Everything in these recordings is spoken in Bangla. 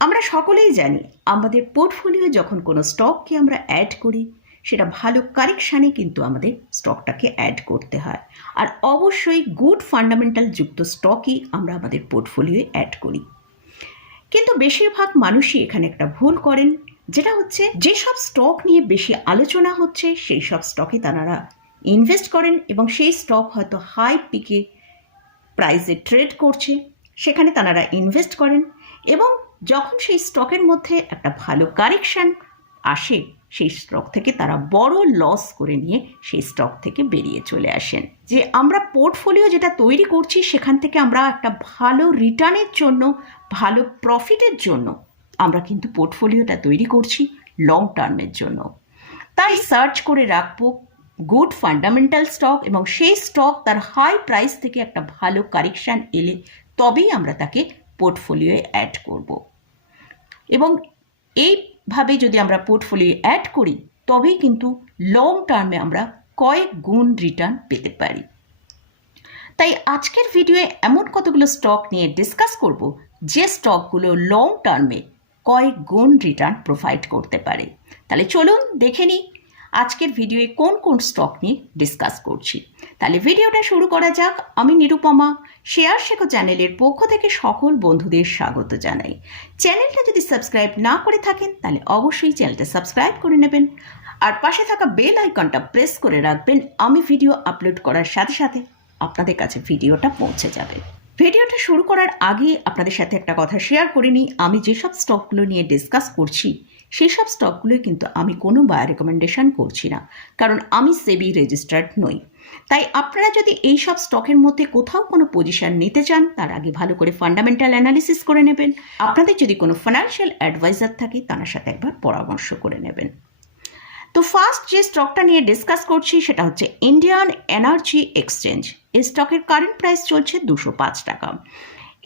আমরা সকলেই জানি আমাদের পোর্টফোলিও যখন কোনো স্টককে আমরা অ্যাড করি, সেটা ভালো কারেকশানে কিন্তু আমাদের স্টকটাকে অ্যাড করতে হয়। আর অবশ্যই গুড ফান্ডামেন্টাল যুক্ত স্টকই আমরা আমাদের পোর্টফোলিওয়ে অ্যাড করি। কিন্তু বেশিরভাগ মানুষই এখানে একটা ভুল করেন, যেটা হচ্ছে যেসব স্টক নিয়ে বেশি আলোচনা হচ্ছে সেই সব স্টকে তারা ইনভেস্ট করেন এবং সেই স্টক হয়তো হাই পিকে প্রাইসে ট্রেড করছে। সেখানে তারা ইনভেস্ট করেন এবং যখন সেই স্টকের মধ্যে একটা ভালো কারেকশান আসে, সেই স্টক থেকে তারা বড় লস করে নিয়ে সেই স্টক থেকে বেরিয়ে চলে আসেন। যে আমরা পোর্টফোলিও যেটা তৈরি করছি, সেখান থেকে আমরা একটা ভালো রিটার্নের জন্য, ভালো প্রফিটের জন্য আমরা কিন্তু পোর্টফোলিওটা তৈরি করছি লং টার্মের জন্য। তাই সার্চ করে রাখব গুড ফান্ডামেন্টাল স্টক এবং সেই স্টক তার হাই প্রাইস থেকে একটা ভালো কারেকশান এলে তবেই আমরা তাকে পোর্টফোলিওয়ে অ্যাড করব। এবং এইভাবে যদি আমরা পোর্টফোলিও অ্যাড করি, তবেই কিন্তু লং টার্মে আমরা কয়েক গুণ রিটার্ন পেতে পারি। তাই আজকের ভিডিওয়ে এমন কতগুলো স্টক নিয়ে ডিসকাস করব, যে স্টকগুলো লং টার্মে কয়েক গুণ রিটার্ন প্রোভাইড করতে পারে। তাহলে চলুন দেখে নিই আজকের ভিডিওয়ে কোন কোন স্টক নিয়ে ডিসকাস করছি। তাহলে ভিডিওটা শুরু করা যাক। আমি নিরুপমা, শেয়ার শেখো চ্যানেলের পক্ষ থেকে সকল বন্ধুদের স্বাগত জানাই। চ্যানেলটা যদি সাবস্ক্রাইব না করে থাকেন, তাহলে অবশ্যই চ্যানেলটা সাবস্ক্রাইব করে নেবেন। আর পাশে থাকা বেল আইকনটা প্রেস করে রাখবেন। আমি ভিডিও আপলোড করার সাথে সাথে আপনাদের কাছে ভিডিওটা পৌঁছে যাবে। ভিডিওটা শুরু করার আগে আপনাদের সাথে একটা কথা শেয়ার করে নিই। আমি যেসব স্টকগুলো নিয়ে ডিসকাস করছি সেই সব স্টকগুলোই কিন্তু আমি কোনো বায় রেকমেন্ডেশন করছি না। কারণ আমি সেবি রেজিস্টার্ড নই। তাই আপনারা যদি এই সব স্টকের মধ্যে কোথাও কোনো পজিশন নিতে চান, তার আগে ভালো করে ফান্ডামেন্টাল অ্যানালিসিস করে নেবেন। আপনাদের যদি কোনো ফাইন্যান্সিয়াল অ্যাডভাইজার থাকে, তার সাথে একবার পরামর্শ করে নেবেন। তো ফার্স্ট যে স্টকটা নিয়ে ডিসকাস করছি, সেটা হচ্ছে ইন্ডিয়ান এনার্জি এক্সচেঞ্জ এই স্টকের কারেন্ট প্রাইস চলছে দুশো পাঁচ টাকা।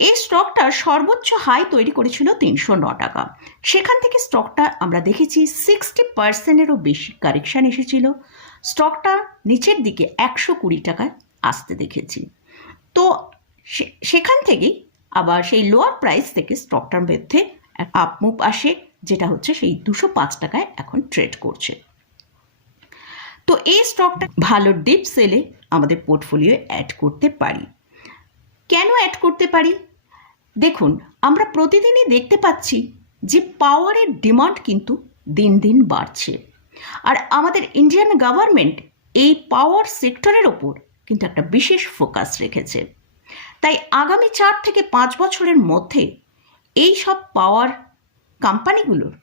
এই স্টকটা সর্বোচ্চ হাই তৈরি করেছিল তিনশো ন টাকা। সেখান থেকে স্টকটা আমরা দেখেছি সিক্সটি পার্সেন্টেরও বেশি কারেকশান এসেছিল। স্টকটা নিচের দিকে একশো কুড়ি টাকায় আসতে দেখেছি। তো সেখান থেকেই আবার সেই লোয়ার প্রাইস থেকে স্টকটার মধ্যে আপ মুভ আসে, যেটা হচ্ছে সেই দুশো পাঁচ টাকায় এখন ট্রেড করছে। তো এই স্টকটা ভালো ডিপ সেলে আমাদের পোর্টফোলিও অ্যাড করতে পারি। কেন অ্যাড করতে পারি? দেখুন, আমরা প্রতিদিনই দেখতে পাচ্ছি যে পাওয়ারের ডিমান্ড কিন্তু দিন দিন বাড়ছে। আর আমাদের ইন্ডিয়ান গভর্নমেন্ট এই পাওয়ার সেক্টরের ওপর কিন্তু একটা বিশেষ ফোকাস রেখেছে। তাই আগামী চার থেকে পাঁচ বছরের মধ্যে এই সব পাওয়ার কোম্পানিগুলোর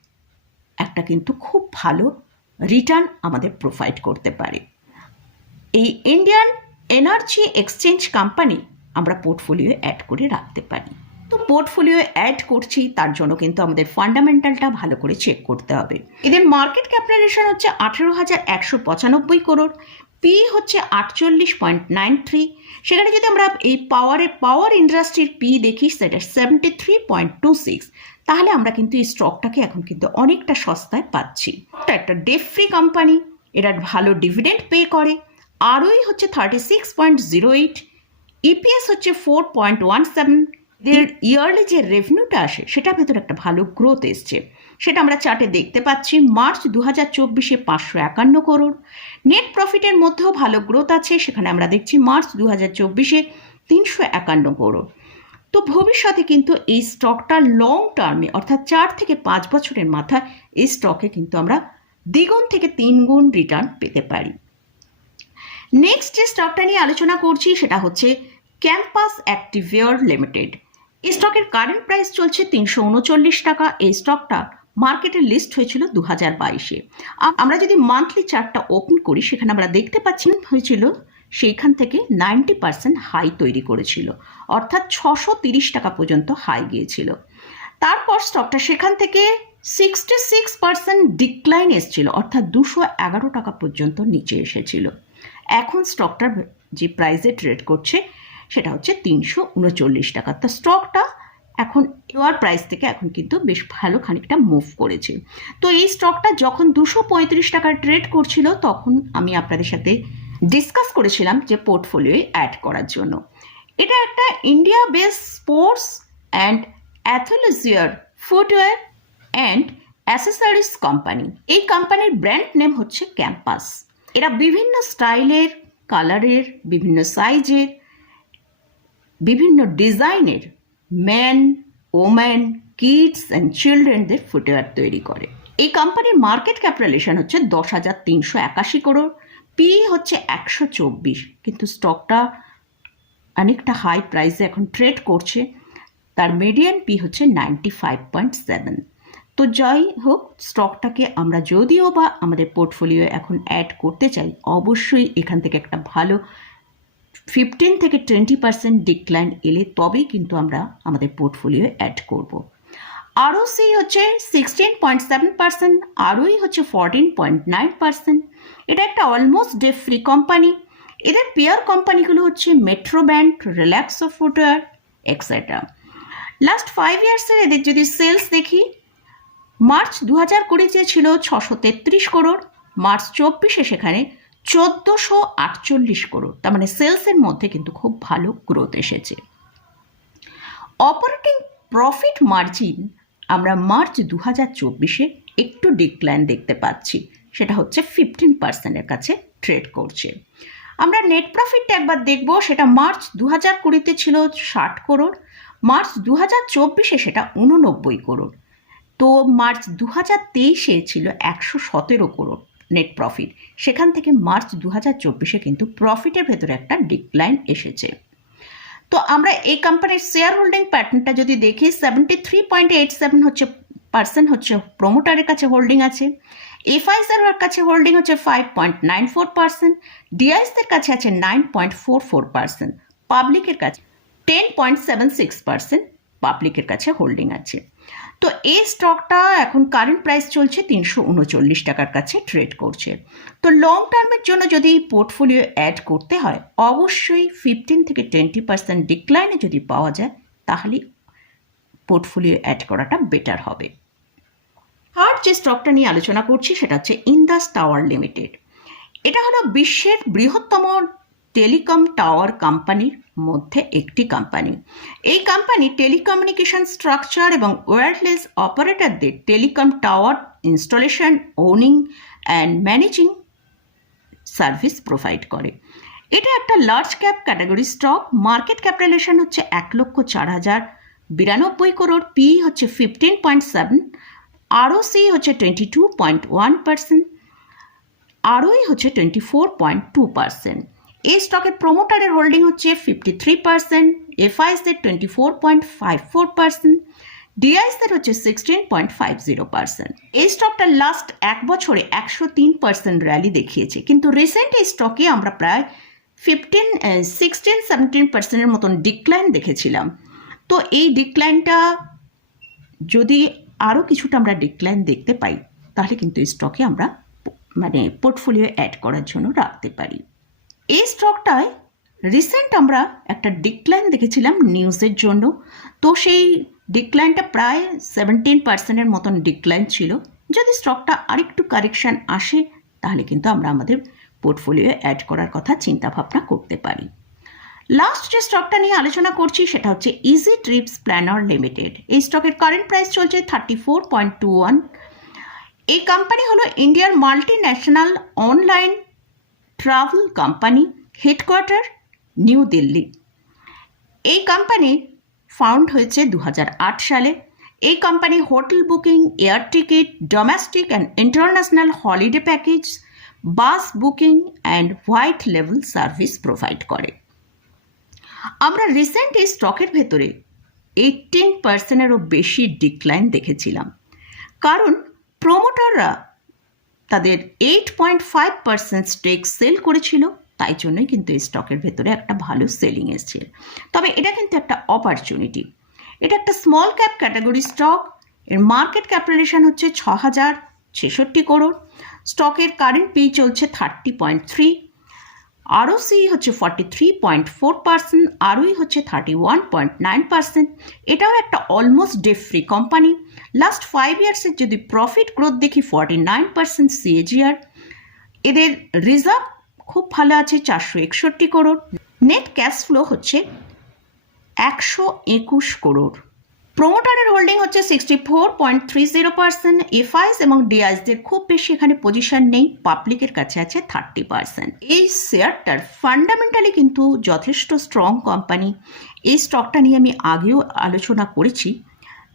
একটা কিন্তু খুব ভালো রিটার্ন আমাদের প্রোভাইড করতে পারে। এই ইন্ডিয়ান এনার্জি এক্সচেঞ্জ কোম্পানি আমরা পোর্টফোলিও অ্যাড করে রাখতে পারি। তো পোর্টফোলিও অ্যাড করছি, তার জন্য কিন্তু আমাদের ফান্ডামেন্টালটা ভালো করে চেক করতে হবে। এদের মার্কেট ক্যাপিটালাইজেশন হচ্ছে আঠেরো হাজার একশো পঁচানব্বই করোড় পি হচ্ছে আটচল্লিশ পয়েন্ট নাইন থ্রি। সেখানে যদি আমরা এই পাওয়ারের পাওয়ার ইন্ডাস্ট্রির পি দেখি, সেটা seventy three point two six তাহলে আমরা কিন্তু এই স্টকটাকে এখন কিন্তু অনেকটা সস্তায় পাচ্ছি। এটা একটা ডেফ ফ্রি কোম্পানি এরা ভালো ডিভিডেন্ড পে করে। আরওই হচ্ছে thirty six point zero eight EPS হচ্ছে ফোর পয়েন্ট ওয়ান সেভেন এদের ইয়ারলি যে রেভিনিউটা আসে, সেটার ভেতরে একটা ভালো গ্রোথ এসছে। সেটা আমরা চার্টে দেখতে পাচ্ছি মার্চ দু হাজার চব্বিশে পাঁচশো একান্ন করোড় নেট প্রফিটের মধ্যেও ভালো গ্রোথ আছে, সেখানে আমরা দেখছি মার্চ দু হাজার চব্বিশে তিনশো একান্ন করোড় তো ভবিষ্যতে কিন্তু এই স্টকটা লং টার্মে অর্থাৎ চার থেকে পাঁচ বছরের মাথায় এই স্টকে কিন্তু আমরা দ্বিগুণ থেকে তিন গুণ রিটার্ন পেতে পারি। নেক্সট যে স্টকটা নিয়ে আলোচনা করছি, সেটা হচ্ছে ক্যাম্পাস অ্যাক্টিভিয়ার লিমিটেড স্টকের কারেন্ট প্রাইস চলছে তিনশো উনচল্লিশ টাকা। এই স্টকটা মার্কেটে লিস্ট হয়েছিল দু হাজার বাইশে আমরা যদি মান্থলি চার্টটা ওপেন করি, সেখানে আমরা দেখতে পাচ্ছি হয়েছিল সেইখান থেকে নাইনটি পার্সেন্ট হাই তৈরি করেছিল। অর্থাৎ ছশো তিরিশ টাকা পর্যন্ত হাই গিয়েছিল। তারপর স্টকটা সেখান থেকে সিক্সটি সিক্স পার্সেন্ট ডিক্লাইন এসেছিল, অর্থাৎ দুশো এগারো টাকা পর্যন্ত নিচে এসেছিল। এখন স্টকটার যে প্রাইসে ট্রেড করছে সেটা হচ্ছে তিনশো উনচল্লিশ টাকা। তা স্টকটা এখন লোয়ার প্রাইস থেকে এখন কিন্তু বেশ ভালো খানিকটা মুভ করেছে। তো এই স্টকটা যখন দুশো পঁয়ত্রিশ টাকার ট্রেড করছিল, তখন আমি আপনাদের সাথে ডিসকাস করেছিলাম যে পোর্টফোলিওয়ে অ্যাড করার জন্য। এটা একটা India base sports and athleisure footwear and accessories company এই কোম্পানির ব্র্যান্ড নেম হচ্ছে ক্যাম্পাস এরা বিভিন্ন স্টাইলের কালারের বিভিন্ন সাইজের বিভিন্ন ডিজাইনের ম্যান ওম্যান কিডস অ্যান্ড চিলড্রেনদের ফুটওয়্যার তৈরি করে। এই কোম্পানির মার্কেট ক্যাপিটালেশন হচ্ছে দশ হাজার তিনশো একাশি করোড় পি হচ্ছে একশো চব্বিশ। কিন্তু স্টকটা অনেকটা হাই প্রাইসে এখন ট্রেড করছে। তার মিডিয়ান পি হচ্ছে নাইনটি ফাইভ পয়েন্ট সেভেন তো যাই হোক স্টকটাকে আমরা যদিও বা আমাদের পোর্টফোলিও এখন অ্যাড করতে চাই, অবশ্যই এখান থেকে একটা ভালো ফিফটিন থেকে টোয়েন্টি পার্সেন্ট ডিক্লাইন এলে তবেই কিন্তু আমরা আমাদের পোর্টফোলিও অ্যাড করব। আরও সি হচ্ছে sixteen point seven percent ROE হচ্ছে ফোরটিন পয়েন্ট নাইন পার্সেন্ট এটা একটা অলমোস্ট ডে ফ্রি কোম্পানি এদের পেয়ার কোম্পানিগুলো হচ্ছে Metro brand Relaxo footwear etcetera last five ইয়ার্সের এদের যদি সেলস দেখি মার্চ দু হাজার কুড়িতে ছিল ছশো তেত্রিশ করোড় মার্চ চব্বিশে সেখানে চোদ্দোশো আটচল্লিশ করোড় তার মানে সেলসের মধ্যে কিন্তু খুব ভালো গ্রোথ এসেছে। অপারেটিং প্রফিট মার্জিন আমরা মার্চ দু হাজার চব্বিশে একটু ডিক্লাইন দেখতে পাচ্ছি। সেটা হচ্ছে ফিফটিন পার্সেন্টের কাছে ট্রেড করছে। আমরা নেট প্রফিটটা একবার দেখব, সেটা মার্চ দু হাজার কুড়িতে ছিল ষাট করোড় মার্চ দু হাজার চব্বিশে সেটা উননব্বই করোড় তো মার্চ দু হাজার তেইশে ছিল একশো সতেরো করোড় নেট প্রফিট সেখান থেকে মার্চ দু হাজার চব্বিশে কিন্তু প্রফিটের ভেতরে একটা ডিক্লাইন এসেছে। তো আমরা এই কোম্পানির শেয়ার হোল্ডিং প্যাটার্নটা যদি দেখি seventy three point eight seven হচ্ছে পার্সেন্ট হচ্ছে প্রোমোটারের কাছে হোল্ডিং আছে। এফআইসের কাছে হোল্ডিং হচ্ছে five point nine four percent ডিআইসদের কাছে আছে nine point four four percent পাবলিকের কাছে ten point seven six percent পাবলিকের কাছে হোল্ডিং আছে। তো এই স্টকটা এখন কারেন্ট প্রাইস চলছে তিনশো উনচল্লিশ টাকার কাছে ট্রেড করছে। তো লং টার্মের জন্য যদি পোর্টফোলিও অ্যাড করতে হয়, অবশ্যই ফিফটিন থেকে টোয়েন্টি পার্সেন্ট ডিক্লাইনে যদি পাওয়া যায়, তাহলে পোর্টফোলিও অ্যাড করাটা বেটার হবে। আর যে স্টকটা নিয়ে আলোচনা করছি, সেটা হচ্ছে ইন্দাস টাওয়ার লিমিটেড এটা হলো বিশ্বের বৃহত্তম টেলিকম টাওয়ার কোম্পানির মধ্যে একটি কোম্পানি এই কোম্পানি টেলিকমিউনিকেশন স্ট্রাকচার এবং ওয়্যারলেস অপারেটরদের telecom tower installation owning and managing service provide করে। এটা একটা large cap category stock market capitalisation হচ্ছে এক লক্ষ চার হাজার বিরানব্বই করোড় পি হচ্ছে ফিফটিন পয়েন্ট সেভেন আরওসি হচ্ছে twenty two point one percent ROE হচ্ছে twenty four point two percent এই স্টকের প্রোমোটারের হোল্ডিং হচ্ছে fifty three percent এফআইসদের twenty four point five four percent ডিআইসদের হচ্ছে sixteen point five zero percent এই স্টকটা লাস্ট এক বছরে একশো তিন পার্সেন্ট র্যালি দেখিয়েছে। কিন্তু রিসেন্ট এই স্টকে আমরা প্রায় ফিফটিন সিক্সটিন সেভেন্টিন পার্সেন্টের মতন ডিক্লাইন দেখেছিলাম। তো এই ডিক্লাইনটা যদি আরও কিছুটা আমরা ডিক্লাইন দেখতে পাই, তাহলে কিন্তু এই স্টকে আমরা মানে পোর্টফোলিও অ্যাড করার জন্য রাখতে পারি। এই স্টকটায় রিসেন্ট আমরা একটা ডিক্লাইন দেখেছিলাম নিউজের জন্য। তো সেই ডিক্লাইনটা প্রায় সেভেন্টিন পার্সেন্টের মতন ডিক্লাইন ছিল। যদি স্টকটা আরেকটু কারেকশান আসে, তাহলে কিন্তু আমরা আমাদের পোর্টফোলিও অ্যাড করার কথা চিন্তা ভাবনা করতে পারি। লাস্ট যে স্টকটা নিয়ে আলোচনা করছি, সেটা হচ্ছে ইজি ট্রিপস প্ল্যানার লিমিটেড এই স্টকের কারেন্ট প্রাইস চলছে thirty four point two one এই কোম্পানি হলো ইন্ডিয়ার multi national online travel company headquarter, new Delhi. এই কোম্পানি ফাউন্ড হয়েছে দু হাজার আট সালে। এই company hotel booking, air ticket, domestic and international holiday package, bus booking and white level service provide করে। আমরা রিসেন্ট এই স্টকের ভেতরে এইটিন পার্সেন্টেরও বেশি ডিক্লাইন দেখেছিলাম। কারণ প্রোমোটাররা তাদের eight point five percent stake sale করেছিল, তাই জন্যই কিন্তু এই স্টকের ভেতরে একটা ভালো সেলিং এসছে তবে এটা কিন্তু একটা অপরচুনিটি এটা একটা স্মল ক্যাপ ক্যাটাগরি স্টক এর মার্কেট ক্যাপিটালেশন হচ্ছে ছ হাজার ছেষট্টি করোড়। স্টকের কারেন্ট পি চলছে থার্টি পয়েন্ট থ্রি আরওসি হচ্ছে forty three point four percent ROE হচ্ছে thirty one point nine percent এটাও একটা almost day free company last five ইয়ার্সের যদি প্রফিট গ্রোথ দেখি ফর্টি নাইন পার্সেন্ট সিএজিআর এদের রিজার্ভ খুব ভালো আছে, চারশো একষট্টি করোড় নেট ক্যাশ ফ্লো হচ্ছে একশো একুশ করোড় প্রোমোটারের হোল্ডিং হচ্ছে sixty four point three zero percent FIIs এবং ডিআইসদের খুব বেশি এখানে পজিশন নেই পাবলিকের কাছে আছে থার্টি পার্সেন্ট এই শেয়ারটার ফান্ডামেন্টালি কিন্তু যথেষ্ট স্ট্রং কোম্পানি এই স্টকটা নিয়ে আমি আগেও আলোচনা করেছি।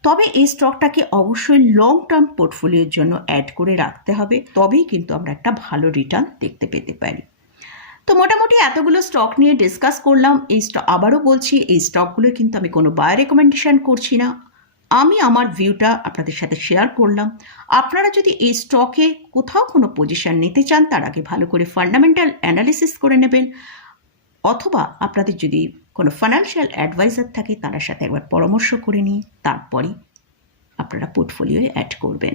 তবে এই স্টকটাকে অবশ্যই লং টার্ম পোর্টফোলিওর জন্য অ্যাড করে রাখতে হবে। তবেই কিন্তু আমরা একটা ভালো রিটার্ন দেখতে পেতে পারি। তো মোটামুটি এতগুলো স্টক নিয়ে ডিসকাস করলাম। এই স্টক আবারও বলছি, এই স্টকগুলো কিন্তু আমি কোনো বায় রেকমেন্ডেশন করছি না। আমি আমার ভিউটা আপনাদের সাথে শেয়ার করলাম। আপনারা যদি এই স্টকে কোথাও কোনো পজিশন নিতে চান, তার আগে ভালো করে ফান্ডামেন্টাল অ্যানালিসিস করে নেবেন। অথবা আপনাদের যদি কোনো ফাইন্যান্সিয়াল অ্যাডভাইজার থাকে, তার সাথে একবার পরামর্শ করে নিয়ে তারপরে আপনারা পোর্টফোলিওয়ে অ্যাড করবেন।